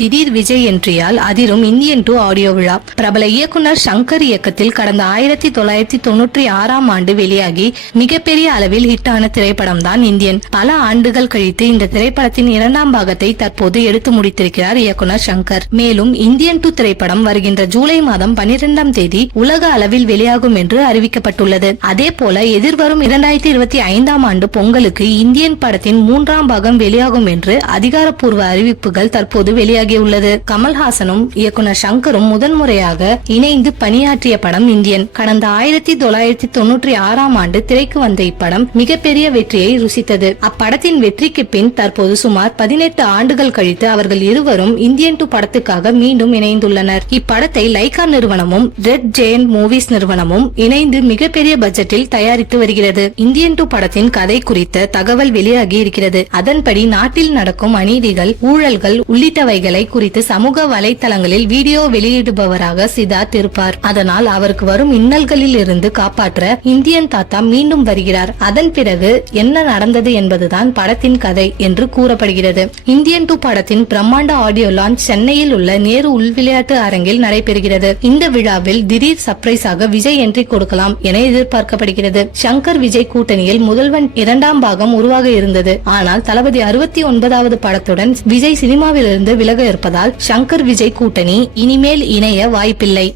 திடீர் விஜய் என்றியால் அதிரும் Indian 2 audio விழா. பிரபல இயக்குனர் சங்கர் இயக்கத்தில் கடந்த 1996ஆம் ஆண்டு வெளியாகி மிகப்பெரிய அளவில் ஹிட்டான திரைப்படம் தான் இந்தியன். பல ஆண்டுகள் கழித்து இந்த திரைப்படத்தின் 2ஆம் பாகத்தை தற்போது எடுத்து முடித்திருக்கிறார் இயக்குனர் சங்கர். மேலும் இந்தியன் 2 திரைப்படம் வருகின்ற ஜூலை மாதம் 12ஆம் தேதி உலக அளவில் வெளியாகும் என்று அறிவிக்கப்பட்டுள்ளது. அதே போல எதிர்வரும் 2025ஆம் ஆண்டு பொங்கலுக்கு இந்தியன் படத்தின் 3ஆம் பாகம் வெளியாகும் என்று அதிகாரப்பூர்வ அறிவிப்புகள் தற்போது வெளியாகியுள்ளது. கமல்ஹாசனும் இயக்குனர் சங்கரும் முதன்முறையாக இணைந்து பணியாற்றிய படம் இந்தியன். கடந்த 1996ஆம் ஆண்டு திரைக்கு வந்த இப்படம் மிகப்பெரிய வெற்றியை ருசித்தது. அப்படத்தின் வெற்றிக்கு பின் தற்போது சுமார் 18 ஆண்டுகள் கழித்து அவர்கள் இருவரும் இந்தியன் 2 படத்துக்காக மீண்டும் இணைந்துள்ளனர். இப்படத்தை லைகா நிறுவனமும் ரெட் ஜெயண்ட் மூவிஸ் நிறுவனமும் இணைந்து மிகப்பெரிய பட்ஜெட்டில் தயாரித்து வருகிறது. இந்தியன் 2 படத்தின் கதை குறித்த தகவல் வெளியாகி இருக்கிறது. அதன்படி நாட்டில் நடக்கும் அநீதிகள், ஊழல்கள் உள்ளிட்டவைகளை குறித்து சமூக வலைத்தளங்களில் வீடியோ வெளியிடுபவராக சித்தார்த் இருப்பார். அதனால் அவருக்கு வரும் இன்னல்களில் இருந்து காப்பாற்ற இந்தியன் தாத்தா மீண்டும் வருகிறார். அதன் பிறகு என்ன நடந்தது என்பதுதான் படத்தின் கதை என்று கூறப்படுகிறது. இந்தியன் 2 படத்தின் பிரம்மாண்ட ஆடியோ லான்ச் சென்னையில் உள்ள நேரு உள்விளையாட்டு அரங்கில் நடைபெறுகிறது. இந்த விழாவில் திடீர் சர்ப்ரைஸாக விஜய் என்ட்ரி கொடுக்கலாம் என எதிர்பார்க்கப்படுகிறது. சங்கர் விஜய் கூட்டணியில் முதல்வன் 2ஆம் பாகம் உருவாக இருந்தது. ஆனால் தளபதி 69வது படத்துடன் விஜய் சினிமாவிலிருந்து விலக இருப்பதால் சங்கர் விஜய் கூட்டணி இனிமேல் இணைய வாய்ப்பில்லை.